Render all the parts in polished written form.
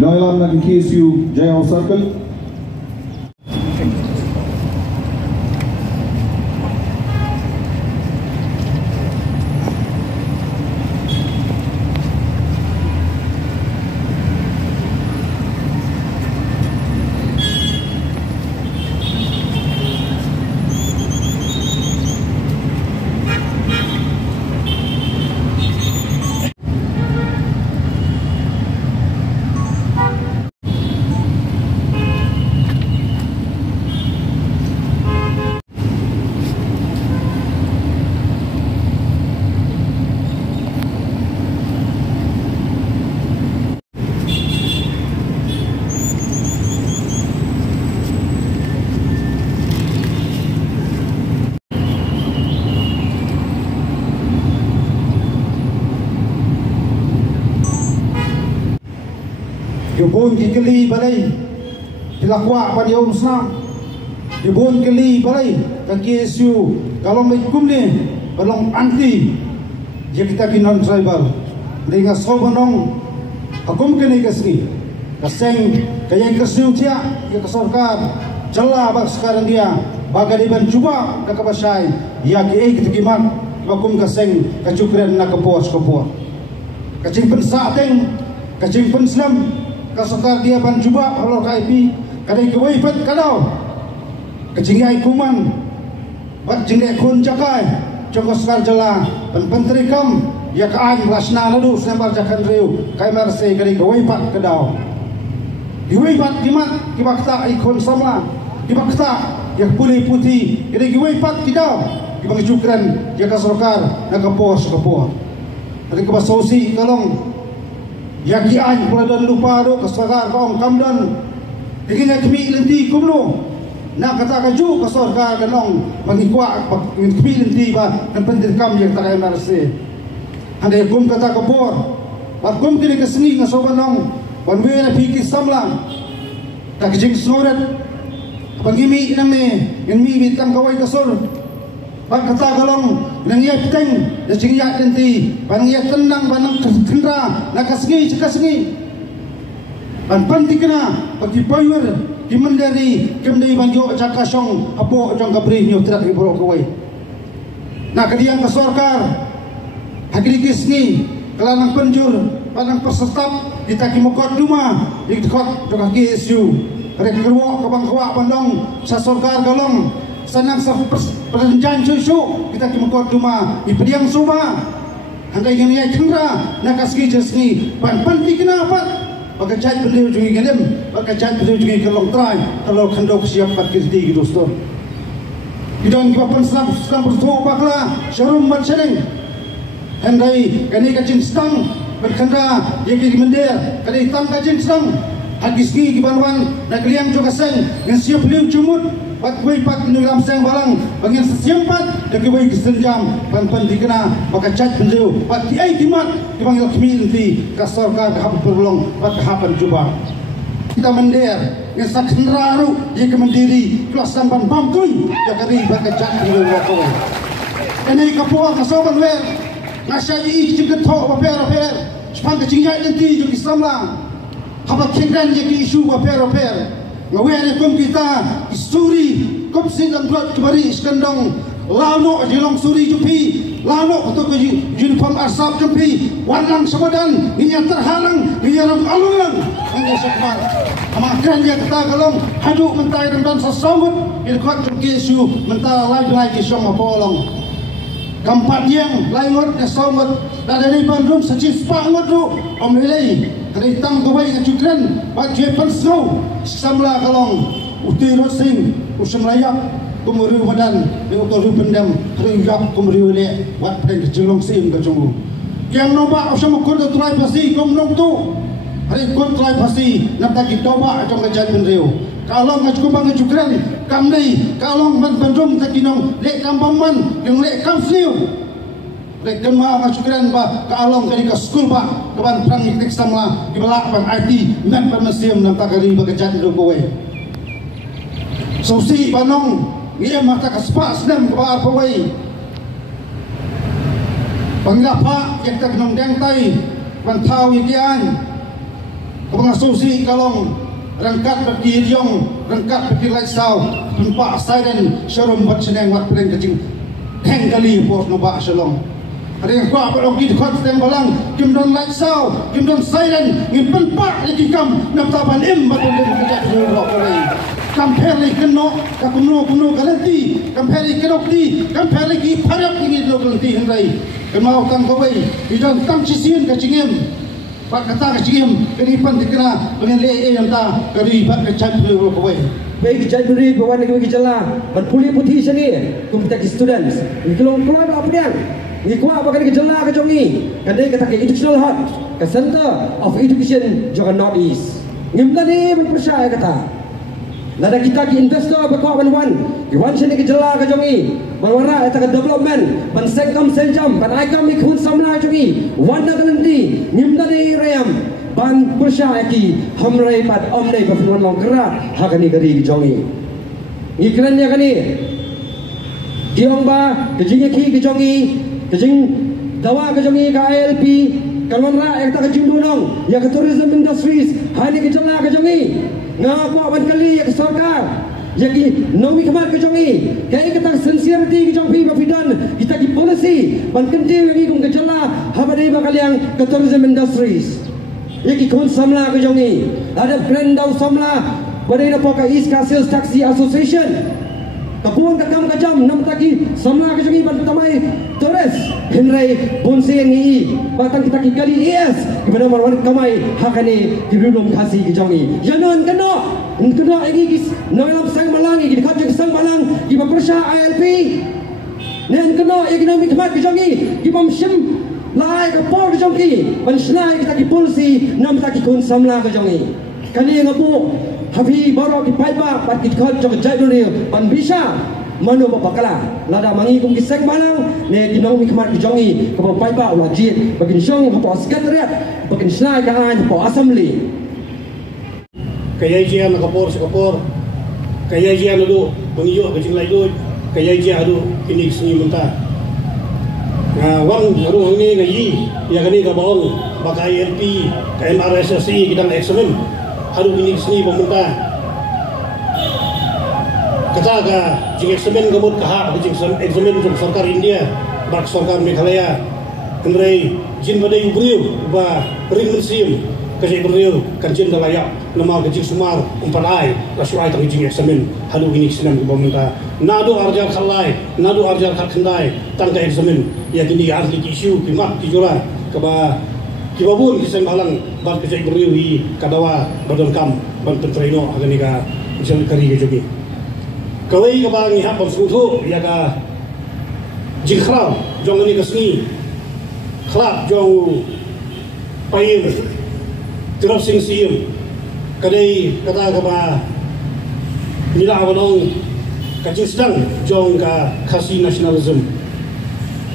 Noilam nagi KSU Jaya Circle. Jubun kili balai tilakwa pada Om Islam. Jubun kili balai kaki KSU kalau mekum ni belum anti je kita kinon tribal dengan sobanong hukum kini kesini kaseng kaya KSU dia ke sarkar celah bak sekarang dia bagai ban cuba ke kabasai ya ki kita hukum kaseng kecukran nak kepuas kacing pensateng kacing penslam kasokar dia ban cuba kalau KIP kadai kewifat kalau kecinggai kuman bat jinggai kun cakai joko sekar jela penteri kam ya kaan lasna ladu sembar jakan riu kai marse kadai kewifat kedau diwifat kimat kibakta ikon sama kibakta ya pulih putih kadai kewifat kidau kibang cukran ya kasokar nak kepos kadai kebasosi kalong Yaki an pula dan lupa do kesagar kaum kamdan dikini kami lenti kumlo nak kata kaju kesagar kanong mengikuak kami lenti ba dan pentir kam yang tak ada rasa anda kum kata kapor kum kini keseni ngasobanong wan we na pikir samlang tak jing sorat pangimi nang ne yang mi bitang kawai kasor bak kata kalong nang ia peteng da cingya tenti pan ia tenang banang kendra nak kasngi pan pantikna bagi power di mendari kemdai banjo cakasong apo jong kabri nyo trak ibro kawai nak kadiang kasorkar hagri kisni kelanang penjur panang persertap ditaki mokot duma dikot jong KSU rek kerwo kabang kawa pandong sasorkar galong sanang sa perjanjian susu kita kemukot rumah ipediang suma handai gani ai kendra nakaski jesni pan panti kenapa bakajat beliau jungi gelem bakajat beliau jungi kelong trai kalau kandok siap pat kirti gitu stor idon kipapan sedang bertuah bakla syarum ban sedeng handai gani kacin stang berkendra yaki mender kali tang kacin stang hagiski kibanwan nak liang juga seng yang siap beliau cumut pat wei pat nilam seng balang bangin sesiampat dak wei kesenjam pan dikena maka cat penjeu pat ti ai timat dipanggil community kasorka ka hab perlong pat hapan juba kita mender yang sakenraru ye kemendiri kelas sampan bamtui jakari baka cat penjeu lokoi enai kapua kasoban we ngasai ciket tho baper span kecingnya nanti jadi samlang haba kengran ye isu baper ngawen kum kita isturi kum sidang buat kembali iskandong lano jilong suri jupi lano atau ke uniform asap jupi warlang samadan ini terhalang ini orang alungan ini sekmar amakan dia kata kalong haduk mentai dan sesambut ini kuat KSU mentai lagi sama polong kampat yang laingot ke sambut dan dari Bandung secis pangut tu omilai dari tang kawai kecukran bat jepan snow samla kalong utirot sing usamlayak kumuriu badan utoru pendam ringgap kumuriu le wat pen jelong sim kacungu yang nombak usam kun trai pasti kom nong tu hari kun trai pasti nak kita toba trong kajan penriu kalong ngacukubang kecukran kamnei kalong bandung takinong le kampaman yang le kamsiu lek kema ngacukran ba kalong dari ke school ba kaban perang iktik samla dibelak ban IT nan permesium nam takari bagajat do kowe sosi banong ngia mata kaspas nam ba pawai panggapa yang tak nong deng tai ban tau ikian Kapangasusi kalong rangkat bagi diong rangkat bagi laisau tempat siren showroom bat seneng wat peleng kecing heng kali pos nobak shalong ada yang kuat pada okey dekat teng balang kim don laisau kim don siren ngin penpak lagi kam nak taban batul kejap dulu boleh kampeli keno kakuno garanti kampeli kenokti kampeli ki parap ingin lo garanti hendai kemau tang kawai idan tam cisian kecingem Pak kata kecingem kenipan dikena dengan le yang ta kari pak kecap lo kawai baik Januari bawa negeri gejala berpulih putih sini kumpulan students ikelong keluar apa dia ni kuat apa gejala ke jongi kadai kata ke educational hub ke center of education juga North East ngimta ni berpercaya kata lada kita ki investor berkuat wan wan sini gejala ke jongi berwarna eta development ban sengkam senjam ban aikam ni kun samla jongi wan da nanti ngimta ni rayam ban percaya ki hamrai pat omnai perfuan long kera hakani gari jongi iklan ya kani diong ba kejing ki kejongi kejing dawa kejongi ka ALP kalwanra ekta kejing dunong ya ke tourism industries hani kejala kejongi ngaku aban kali ya ke sarkar ya ki nomi kemar kejongi kai kata sincerity kejong pi bafidan kita ki policy ban kenti ngi kum kejala habari bakal yang ke tourism industries ya ki kun samla kejongi ada brand daw samla pada ina poka East Coast Taxi Association kapuan kakam kajam nam taki samla kejongi ban tamai Torres Henry Bonsi ngi batang kita ki kali ES kepada marwan kamai hakani dirulum kasih kejongi janon keno lagi kis nolam sang malang gi dekat sang malang gi baprasha ALP nen keno economic khmat kejongi gi bamshim lai ka por kejongi ban shnai kita ki polisi nam taki kun samla kejongi kani ngapu habi baro ki paiba pat ki khot jog jaidoni ban bisa mano bapakala lada mangi kum ki sek malang ne kinong mi khmat kejongi ka paiba wajib bagin syong hapo sekretariat bagin shnai ka an hapo assembly kaya jia nak kapor sekapor kaya jia nado pengiyo kecing lai do kaya jia adu kini sini mentah wang aduh ini ngayi ya kini kabong pakai RP kai MRSSI kita eksamen aduh kini sini pemerintah kata ka jing eksamen gamut kahak jing eksamen jong sarkar India bak sarkar Meghalaya kendrai jin badai ubriu ba ring museum kasi beriu kancin dalayak nama kecil sumar umpanai rasuai tang jing eksamen halu ini senam pemerintah nado arjal khalai nado arjal khandai tang ka eksamen ya kini asli isu kimat kijora kaba kibabun kisang balang bat kecil beriu hi kadawa badon kam ban pentreno agani ka jeng kari ke jogi kawai kaba ngi hap sutu ya ka jing khrau jong ni kasni khlap jong payin terus sing sium kadai kata kaba nila awanong kacing sedang jong ka khasi nasionalism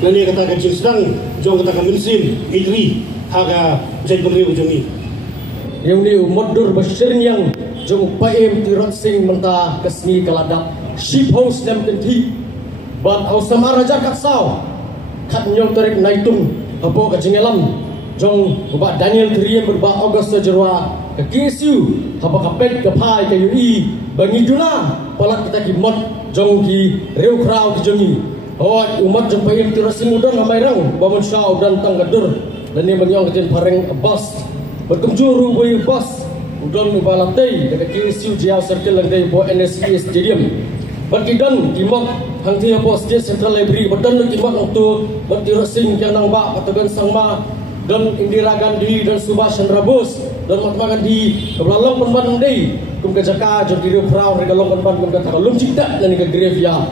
lani kata kacing sedang jong kata kaminsim idri haga jai beriu jongi yang ni modur bashirin yang jong paim tirot sing menta kesni kaladak ship house nam kenti ban ausama raja katsau khat nyong tarik naitung apo kacingelam jong ubah Daniel Triem berba Augusta Jerwa ke KSU haba kapet ke pai ke UI bangi juna palat kita ki mot jong ki reu krau ki jongi hawat umat jong paim tirasing udan hamai rang bamun syau dan tanggadur dan ni mengyong ken pareng bas berkemjuru boy bas udan ubalatai ke KSU jiau circle lantai bo NSE stadium berkidan kimok hang tia bo state central library badan kimok untuk bertirasing yang nang ba patagan sangma dan Indira Gandhi dan Subhash Chandra Bose dan Mahatma Gandhi kebelalong penban ndai kum ke jaka jong diri prau regalong penban kum kata lum cipta dan ke grevia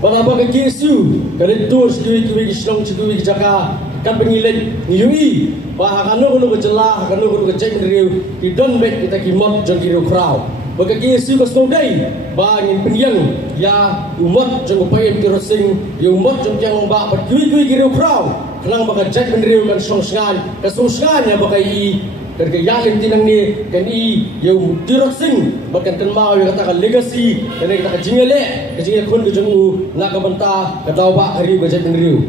banaba ke KSU kali tur kiwi gislong kiwi jaka kan pengilet yui ba hakano kuno kejela hakano kuno kecek riu idon bet kita kimot jong diri prau bagi KSU ke snodai ba ngin pengyang ya umat jong paim tirosing ya umat jong yang ba kiwi diri prau kenang baka jat menriu kan songsngan yang baka i kan ke yalim tinang ni kan i yung tirok sing bakan kan mau yung kata legacy kan kata jingale kun ke jengu nak banta kata ba hari ba jat menriu